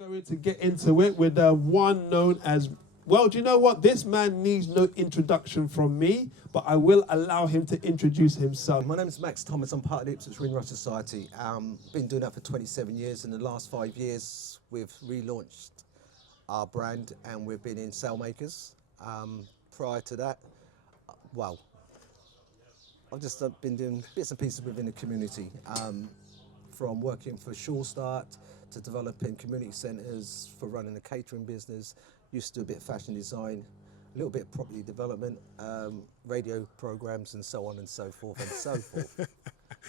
are going to get into it with one known as, well, do you know what? This man needs no introduction from me, but I will allow him to introduce himself. My name is Max Thomas. I'm part of the Ipswich Windrush Society. Been doing that for 27 years. In the last 5 years, we've relaunched our brand and we've been in sailmakers. Prior to that, well, I've just been doing bits and pieces within the community, from working for Shore Start to developing community centres, for running a catering business. Used to do a bit of fashion design, a little bit of property development, radio programmes and so on and so forth and so forth.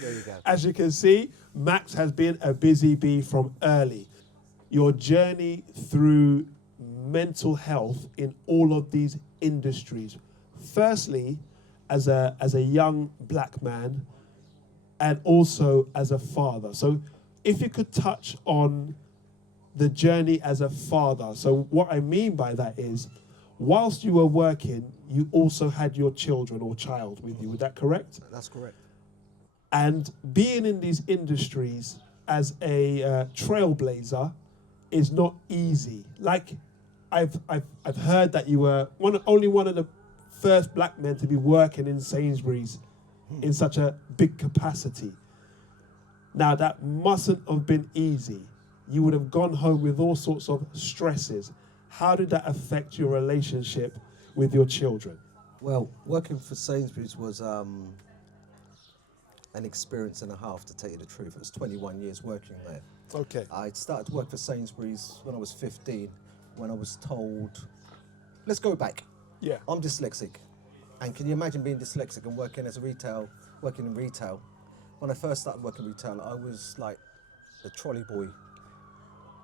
There you go. As you can see, Max has been a busy bee from early. Your journey through mental health in all of these industries. Firstly, as a young black man, and also as a father. So if you could touch on the journey as a father. So what I mean by that is, whilst you were working, you also had your children or child with you. Is that correct? That's correct. And being in these industries as a trailblazer is not easy. Like, I've heard that you were only one of the first black men to be working in Sainsbury's in such a big capacity. Now, that mustn't have been easy. You would have gone home with all sorts of stresses. How did that affect your relationship with your children? Well, working for Sainsbury's was an experience and a half, to tell you the truth. It was 21 years working there. Okay. I started to work for Sainsbury's when I was 15, when I was told, let's go back. Yeah. I'm dyslexic. And can you imagine being dyslexic and working in retail? When I first started working retail, I was like the trolley boy,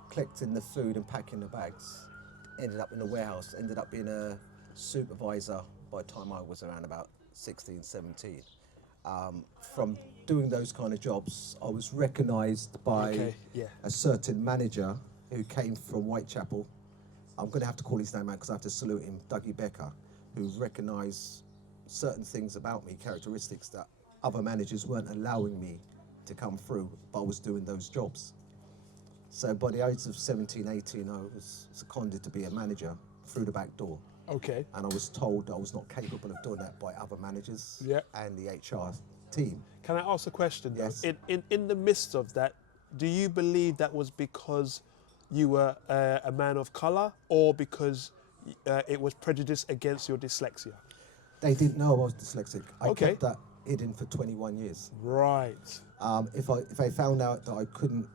collecting the food and packing the bags. Ended up in the warehouse, ended up being a supervisor by the time I was around about 16, 17. From doing those kind of jobs, I was recognised by a certain manager who came from Whitechapel. I'm going to have to call his name out because I have to salute him, Dougie Becker, who recognised certain things about me, characteristics that other managers weren't allowing me to come through, but I was doing those jobs. So by the age of 17, 18, I was seconded to be a manager through the back door. Okay. And I was told I was not capable of doing that by other managers and the HR team. Can I ask a question? Yes. In the midst of that, do you believe that was because you were a man of colour, or because it was prejudice against your dyslexia? They didn't know I was dyslexic. I kept that hidden for 21 years. Right. If I found out that I couldn't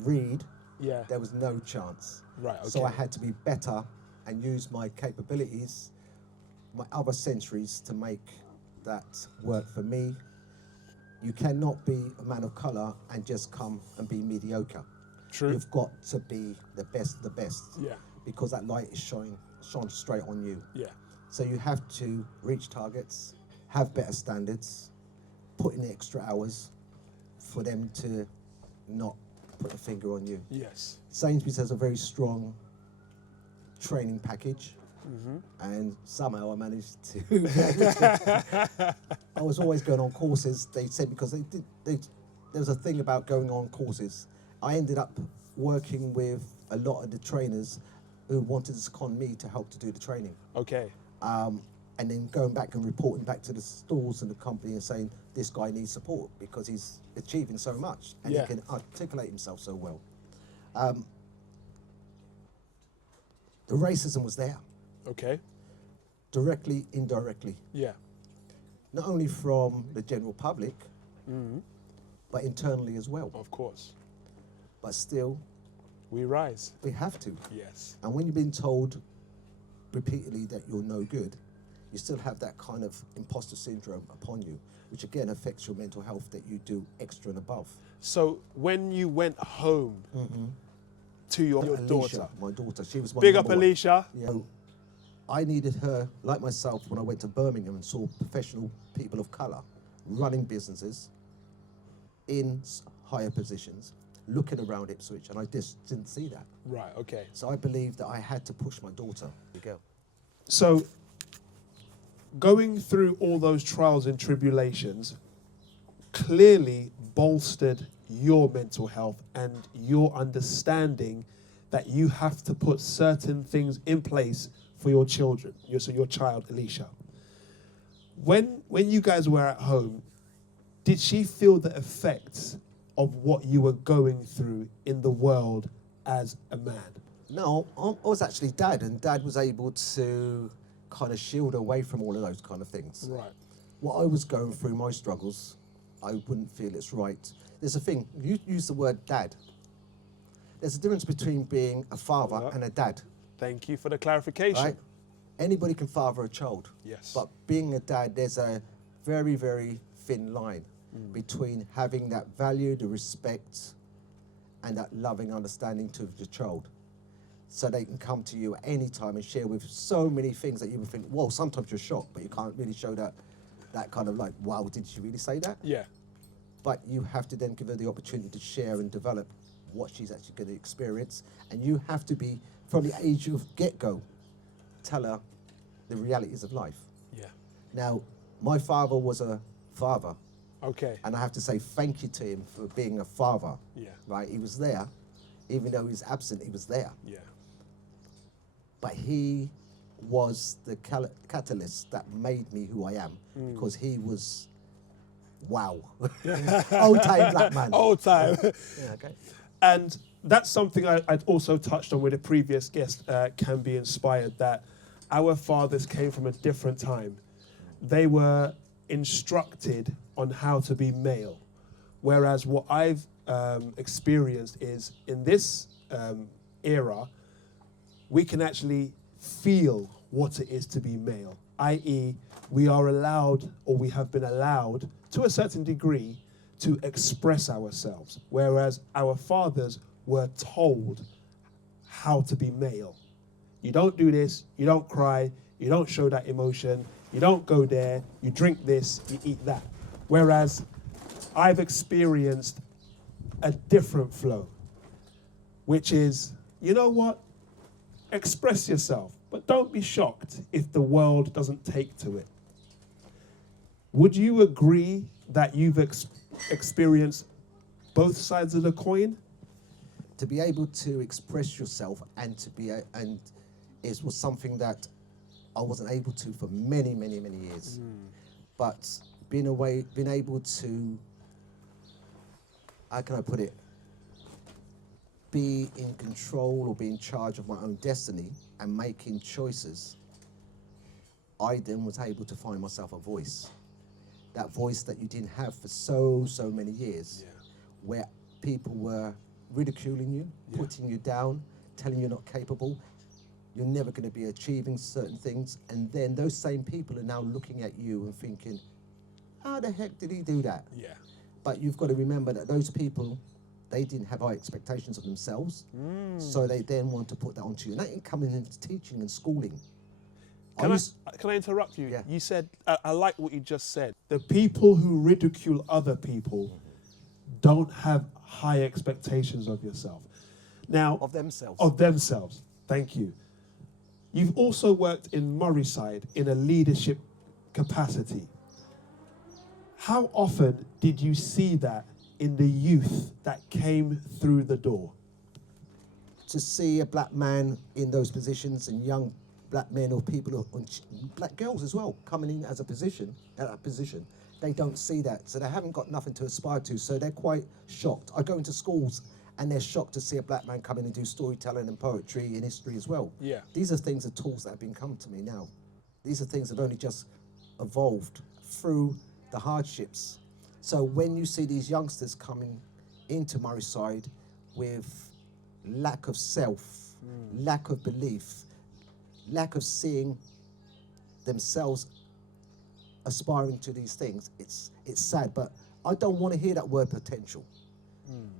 read, there was no chance. Right. Okay. So I had to be better and use my capabilities, my other sensories, to make that work for me. You cannot be a man of colour and just come and be mediocre. True. You've got to be the best of the best. Yeah. Because that light is shone straight on you. Yeah. So you have to reach targets, have better standards, put in the extra hours for them to not put a finger on you. Yes. Sainsbury's has a very strong training package, and somehow I managed to. I was always going on courses. They said because there was a thing about going on courses. I ended up working with a lot of the trainers who wanted to second me to help to do the training. Okay. And then going back and reporting back to the stores and the company and saying, this guy needs support because he's achieving so much and he can articulate himself so well. The racism was there. Okay. Directly, indirectly. Yeah. Not only from the general public, but internally as well. Of course. But still, we rise. we have to. Yes. And when you've been told repeatedly that you're no good, you still have that kind of imposter syndrome upon you, which again affects your mental health, that you do extra and above. So when you went home to your Alicia, daughter, my daughter, she was my big up number one. Alicia. Yeah. I needed her, like myself, when I went to Birmingham and saw professional people of colour running businesses in higher positions, looking around Ipswich, and I just didn't see that. Right, okay. So I believed that I had to push my daughter to go. So going through all those trials and tribulations clearly bolstered your mental health and your understanding that you have to put certain things in place for your children, so your child, Alicia. When you guys were at home, did she feel the effects of what you were going through in the world as a man? No, I was actually Dad, and Dad was able to kind of shield away from all of those kind of things. Right. What I was going through, my struggles, I wouldn't feel it's right. There's a thing, you use the word dad. There's a difference between being a father and a dad. Thank you for the clarification. Right? Anybody can father a child. Yes. But being a dad, there's a very, very thin line between having that value, the respect, and that loving understanding to the child. So they can come to you at any time and share with so many things that you would think, well, sometimes you're shocked, but you can't really show that kind of like, wow, did she really say that? Yeah. But you have to then give her the opportunity to share and develop what she's actually going to experience. And you have to be, from the age of get-go, tell her the realities of life. Yeah. Now, my father was a father. Okay. And I have to say thank you to him for being a father. Yeah. Right? He was there. Even though he was absent, he was there. Yeah. But he was the catalyst that made me who I am, because he was, wow. Old time black man. Old time. Yeah, okay. And that's something I'd also touched on with a previous guest, Can Be Inspired, that our fathers came from a different time. They were instructed on how to be male, whereas what I've experienced is in this era, we can actually feel what it is to be male, i.e. we are allowed, or we have been allowed to a certain degree, to express ourselves, whereas our fathers were told how to be male. You don't do this, you don't cry, you don't show that emotion, you don't go there, you drink this, you eat that. Whereas I've experienced a different flow, which is, you know what? Express yourself, but don't be shocked if the world doesn't take to it. Would you agree that you've experienced both sides of the coin? To be able to express yourself and to be and it was something that I wasn't able to for many, many, many years. But being able to, how can I put it, be in control or be in charge of my own destiny and making choices, I then was able to find myself a voice. That voice that you didn't have for so many years, where people were ridiculing you, putting you down, telling you're not capable, you're never going to be achieving certain things, and then those same people are now looking at you and thinking, how the heck did he do that? Yeah. But you've got to remember that those people, they didn't have high expectations of themselves, so they then want to put that onto you. And that ain't coming into teaching and schooling. Can I interrupt you? Yeah. You said, I like what you just said. The people who ridicule other people don't have high expectations of yourself. Now, Of themselves. Of themselves. Thank you. You've also worked in Murrayside in a leadership capacity. How often did you see that in the youth that came through the door? To see a black man in those positions and young black men or people, or black girls as well, coming in as a position, at that position, they don't see that. So they haven't got nothing to aspire to, so they're quite shocked. I go into schools and they're shocked to see a black man come in and do storytelling and poetry and history as well. Yeah. These are things, are tools that have been come to me now. These are things that have only just evolved through the hardships. So when you see these youngsters coming into Murrayside with lack of self, lack of belief, lack of seeing themselves aspiring to these things, it's sad, but I don't want to hear that word potential.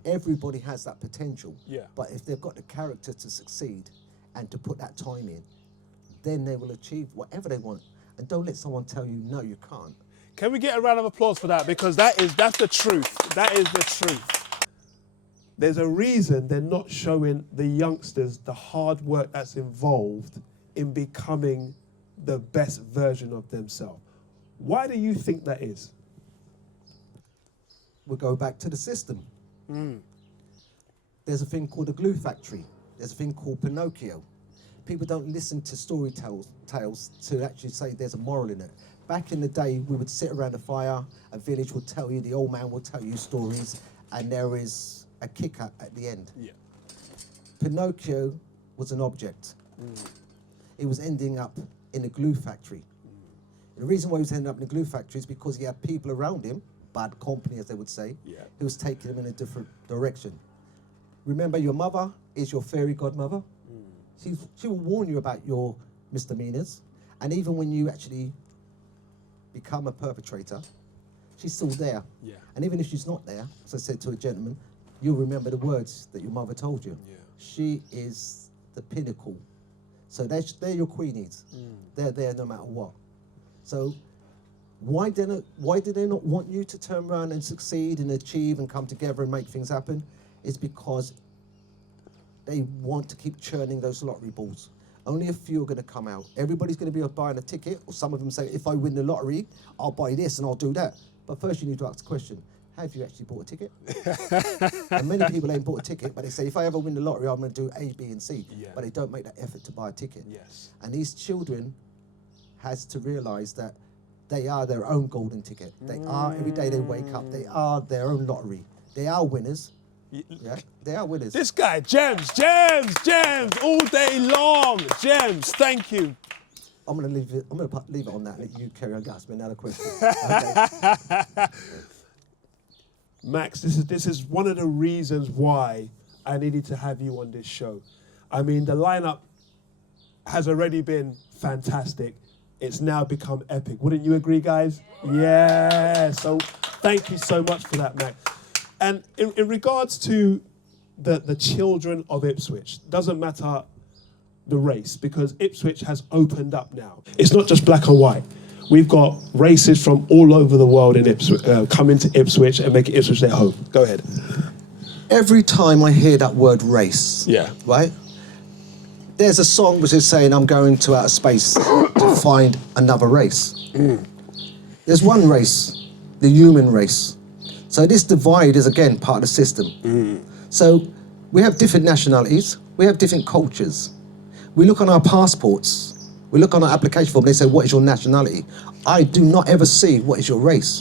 Everybody has that potential, but if they've got the character to succeed and to put that time in, then they will achieve whatever they want. And don't let someone tell you, no, you can't. Can we get a round of applause for that? Because that's the truth. That is the truth. There's a reason they're not showing the youngsters the hard work that's involved in becoming the best version of themselves. Why do you think that is? We'll go back to the system. There's a thing called a glue factory. There's a thing called Pinocchio. People don't listen to story tales to actually say there's a moral in it. Back in the day, we would sit around a fire, a village would tell you, the old man will tell you stories, and there is a kicker at the end. Yeah. Pinocchio was an object. It was ending up in a glue factory. The reason why he was ending up in a glue factory is because he had people around him, bad company as they would say, who was taking him in a different direction. Remember, your mother is your fairy godmother. She will warn you about your misdemeanors, and even when you actually become a perpetrator, she's still there. Yeah. And even if she's not there, as I said to a gentleman, you'll remember the words that your mother told you. Yeah. She is the pinnacle. So they're your queenies. They're there no matter what. So why do they not want you to turn around and succeed and achieve and come together and make things happen? It's because they want to keep churning those lottery balls. Only a few are going to come out. Everybody's going to be buying a ticket, or some of them say, if I win the lottery, I'll buy this and I'll do that. But first you need to ask the question, have you actually bought a ticket? And many people ain't bought a ticket, but they say, if I ever win the lottery, I'm going to do A, B, and C. Yeah. But they don't make that effort to buy a ticket. Yes. And these children has to realise that they are their own golden ticket. They are, every day they wake up, they are their own lottery. They are winners. Yeah, they are winners. This guy, gems, all day long. Gems, thank you. I'm gonna leave it on that and let you carry on. Ask me another question. Okay. Max, this is one of the reasons why I needed to have you on this show. I mean, the lineup has already been fantastic. It's now become epic. Wouldn't you agree, guys? Yeah. So thank you so much for that, Max. And in regards to the children of Ipswich, doesn't matter the race, because Ipswich has opened up now. It's not just black and white. We've got races from all over the world in Ipswich, coming to Ipswich and making Ipswich their home. Go ahead. Every time I hear that word race, right? There's a song which is saying I'm going to outer space to find another race. There's one race, the human race. So this divide is, again, part of the system. So we have different nationalities, we have different cultures. We look on our passports, we look on our application form, they say, what is your nationality? I do not ever see what is your race.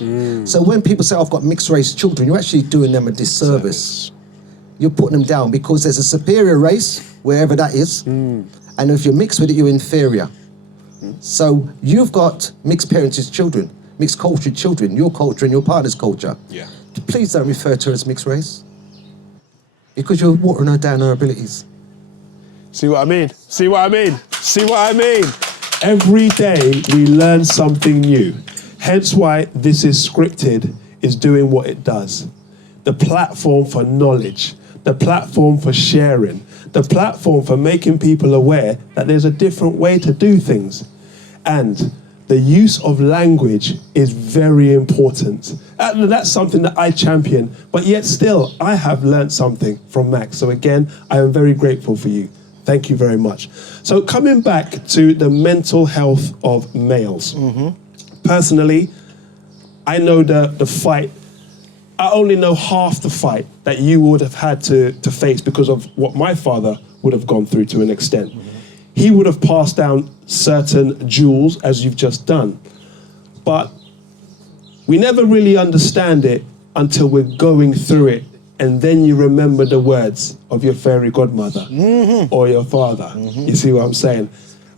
So when people say, I've got mixed race children, you're actually doing them a disservice. You're putting them down because there's a superior race, wherever that is, and if you're mixed with it, you're inferior. So you've got mixed parentage children, mixed cultured children, your culture and your partner's culture. Yeah. Please don't refer to her as mixed race, because you're watering her down her abilities. See what I mean? See what I mean? See what I mean? Every day we learn something new. Hence why This Is Scripted is doing what it does. The platform for knowledge, the platform for sharing, the platform for making people aware that there's a different way to do things. And the use of language is very important. And that's something that I champion, but yet still, I have learned something from Max. So again, I am very grateful for you. Thank you very much. So coming back to the mental health of males. Personally, I know the fight. I only know half the fight that you would have had to face because of what my father would have gone through to an extent. He would have passed down certain jewels, as you've just done. But we never really understand it until we're going through it, and then you remember the words of your fairy godmother or your father. You see what I'm saying?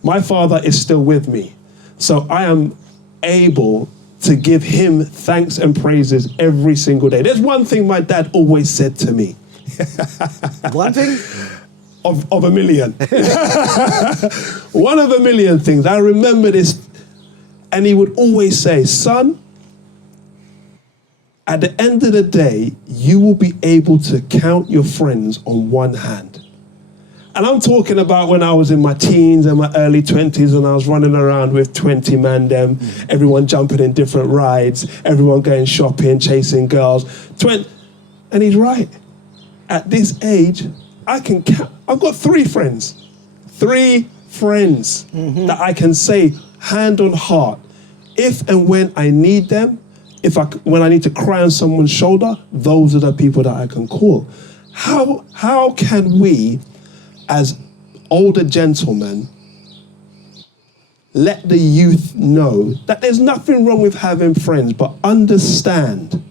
My father is still with me, so I am able to give him thanks and praises every single day. There's one thing my dad always said to me. One thing? Of a million. One of a million things. I remember this, and he would always say, son, at the end of the day, you will be able to count your friends on one hand. And I'm talking about when I was in my teens and my early 20s and I was running around with 20 man them, everyone jumping in different rides, everyone going shopping, chasing girls. And he's right. At this age, I can count. I've got 3 friends. 3 friends that I can say, hand on heart, if and when I need them, when I need to cry on someone's shoulder, those are the people that I can call. How can we, as older gentlemen, let the youth know that there's nothing wrong with having friends, but understand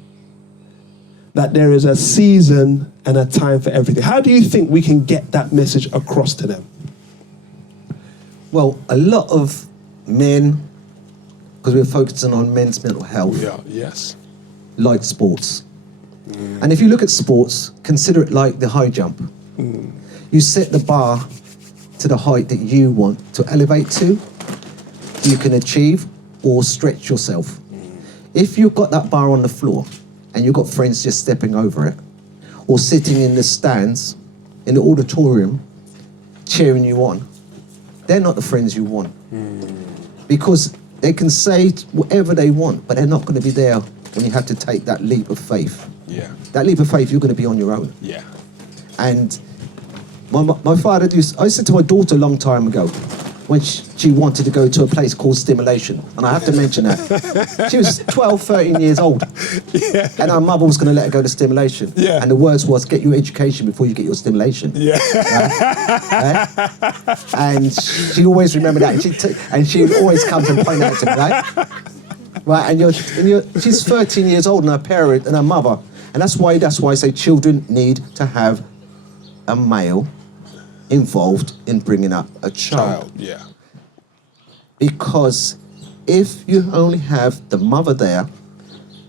that there is a season and a time for everything. How do you think we can get that message across to them? Well, a lot of men, because we're focusing on men's mental health, Yes. like sports. And if you look at sports, consider it like the high jump. You set the bar to the height that you want to elevate to, you can achieve or stretch yourself. If you've got that bar on the floor and you've got friends just stepping over it, or sitting in the stands in the auditorium cheering you on, they're not the friends you want. Because they can say whatever they want, but they're not going to be there when you have to take that leap of faith. Yeah. That leap of faith, you're going to be on your own. Yeah. And my father I said to my daughter a long time ago, when she wanted to go to a place called Stimulation, and I have to mention that. She was 12, 13 years old, and her mother was going to let her go to Stimulation. Yeah. And the words was, get your education before you get your stimulation. Yeah. Right? And she always remembered that, and she always comes and point out to me, right? Right, and she's 13 years old, and her parent and her mother, and that's why I say children need to have a male involved in bringing up a child. Yeah. Because if you only have the mother there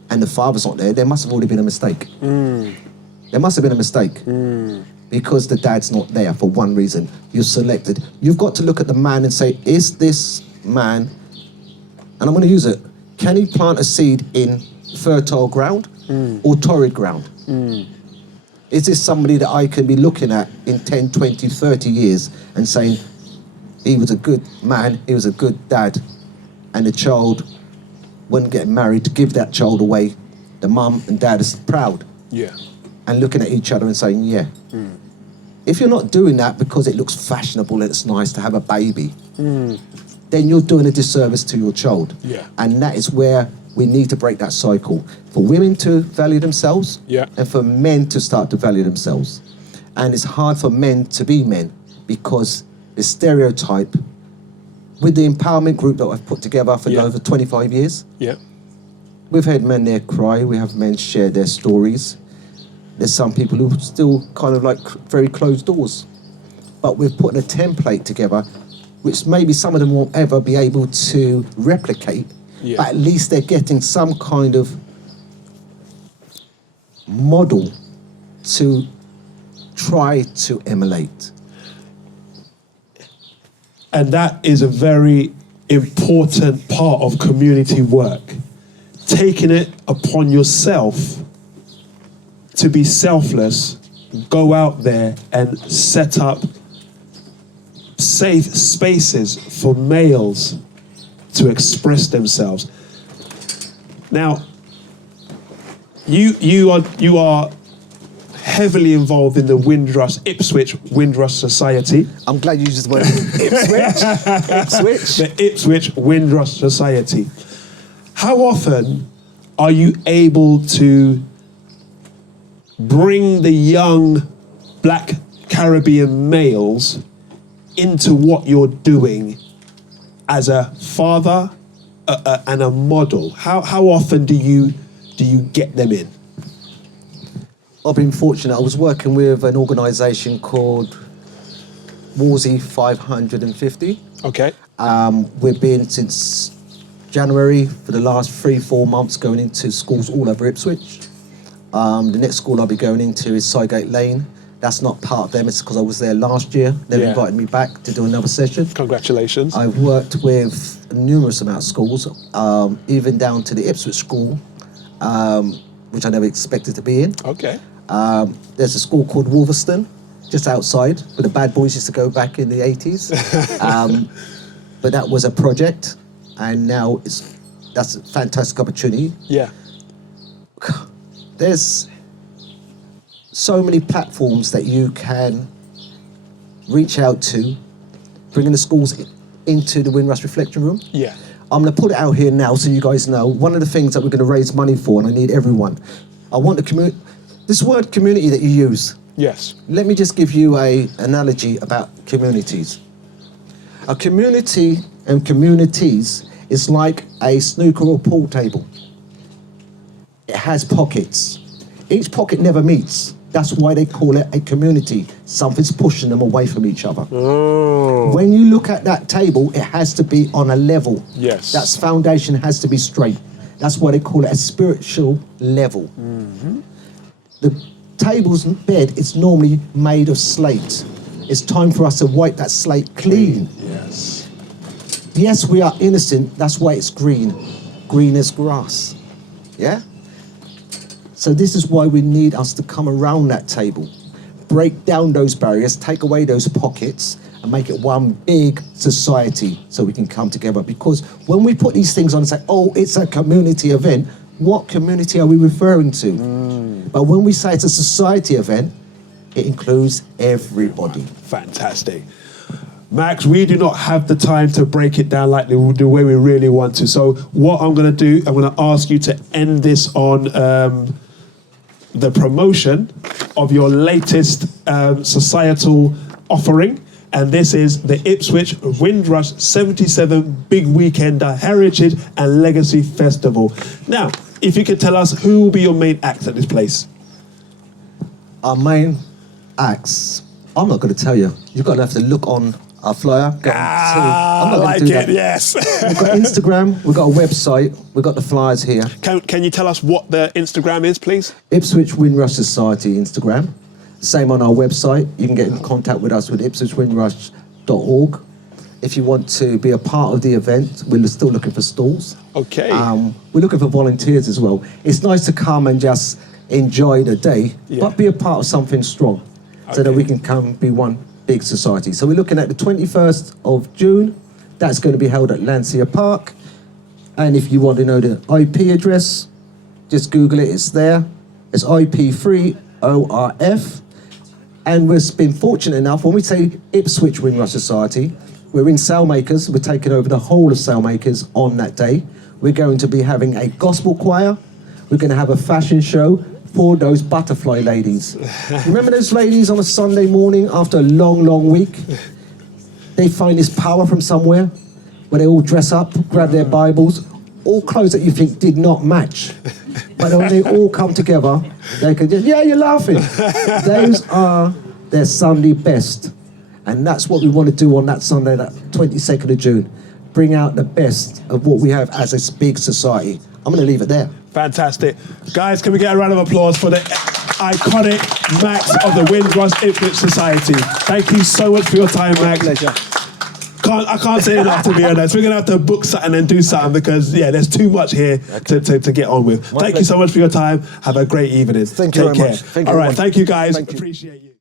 and the father's not there must have already been a mistake. There must have been a mistake. Because the dad's not there for one reason. You're selected. You've got to look at the man and say, is this man, and I'm going to use it, can he plant a seed in fertile ground or torrid ground? Is this somebody that I can be looking at in 10, 20, 30 years and saying, he was a good man, he was a good dad, and the child wouldn't get married to give that child away. The mum and dad is proud. Yeah. And looking at each other and saying, yeah. If you're not doing that because it looks fashionable and it's nice to have a baby, then you're doing a disservice to your child. Yeah. And that is where we need to break that cycle. For women to value themselves, and for men to start to value themselves. And it's hard for men to be men because the stereotype, with the empowerment group that I've put together for over 25 years, we've had men there cry, we have men share their stories. There's some people who are still kind of like very closed doors. But we've put a template together, which maybe some of them won't ever be able to replicate, but at least they're getting some kind of model to try to emulate. And that is a very important part of community work. Taking it upon yourself to be selfless, go out there and set up safe spaces for males to express themselves. Now, you are heavily involved in the Ipswich Windrush Society. I'm glad you used the word Ipswich. Ipswich. The Ipswich Windrush Society. How often are you able to bring the young black Caribbean males into what you're doing as a father and a model? How often do you get them in? I've been fortunate. I was working with an organisation called Wolsey 550. Okay. We've been since January for the last 3-4 months going into schools all over Ipswich. The next school I'll be going into is Sygate Lane. That's not part of them, it's because I was there last year. They've invited me back to do another session. Congratulations. I've worked with numerous amount of schools, even down to the Ipswich school, which I never expected to be in. Okay. There's a school called Wolverston, just outside, where the bad boys used to go back in the 80s. But that was a project, and now that's a fantastic opportunity. Yeah. There's so many platforms that you can reach out to, bringing the schools into the Windrush Reflection Room. Yeah. I'm going to put it out here now so you guys know. One of the things that we're going to raise money for, and I need everyone, I want the community, this word community that you use, Yes. Let me just give you an analogy about communities. A community and communities is like a snooker or pool table. It has pockets. Each pocket never meets. That's why they call it a community. Something's pushing them away from each other. Oh. When you look at that table, it has to be on a level. Yes. That foundation has to be straight. That's why they call it a spiritual level. The table's bed is normally made of slate. It's time for us to wipe that slate clean. Yes. Yes, we are innocent. That's why it's green. Green as grass. Yeah? So this is why we need us to come around that table, break down those barriers, take away those pockets, and make it one big society so we can come together. Because when we put these things on and say, oh, it's a community event, what community are we referring to? But when we say it's a society event, it includes everybody. Fantastic. Max, we do not have the time to break it down like the way we really want to. So what I'm going to do, I'm going to ask you to end this on the promotion of your latest societal offering. And this is the Ipswich Windrush 77 Big Weekender Heritage and Legacy Festival. Now, if you could tell us who will be your main acts at this place? Our main acts, I'm not going to tell you. You've got to have to look on our flyer. Go and see. I'm not I going like to do it, that. yes. We've got Instagram, we've got a website, we've got the flyers here. Can you tell us what the Instagram is, please? Ipswich Windrush Society Instagram. Same on our website. You can get in contact with us with ipswichwindrush.org. If you want to be a part of the event, we're still looking for stalls. Okay. We're looking for volunteers as well. It's nice to come and just enjoy the day, but be a part of something strong so that we can come be one big society. So we're looking at the 21st of June. That's going to be held at Lancia Park. And if you want to know the IP address, just Google it, it's there. It's IP3ORF. And we've been fortunate enough, when we say Ipswich Windrush Society, we're in Sailmakers. We're taking over the whole of Sailmakers on that day. We're going to be having a gospel choir. We're going to have a fashion show for those butterfly ladies. Remember those ladies on a Sunday morning after a long, long week? They find this power from somewhere where they all dress up, grab their Bibles, all clothes that you think did not match. But when they all come together, they can just, yeah, you're laughing. Those are their Sunday best. And that's what we want to do on that Sunday, that 22nd of June. Bring out the best of what we have as a big society. I'm going to leave it there. Fantastic. Guys, can we get a round of applause for the iconic Max of the Windrush Ipswich Society? Thank you so much for your time, Max. Pleasure. I can't say enough, to be honest. We're going to have to book something and do something because, yeah, there's too much here to get on with. Thank you so much for your time. Have a great evening. Thank you very much. Thank you All very right, much. thank you, guys. Thank you. Appreciate you.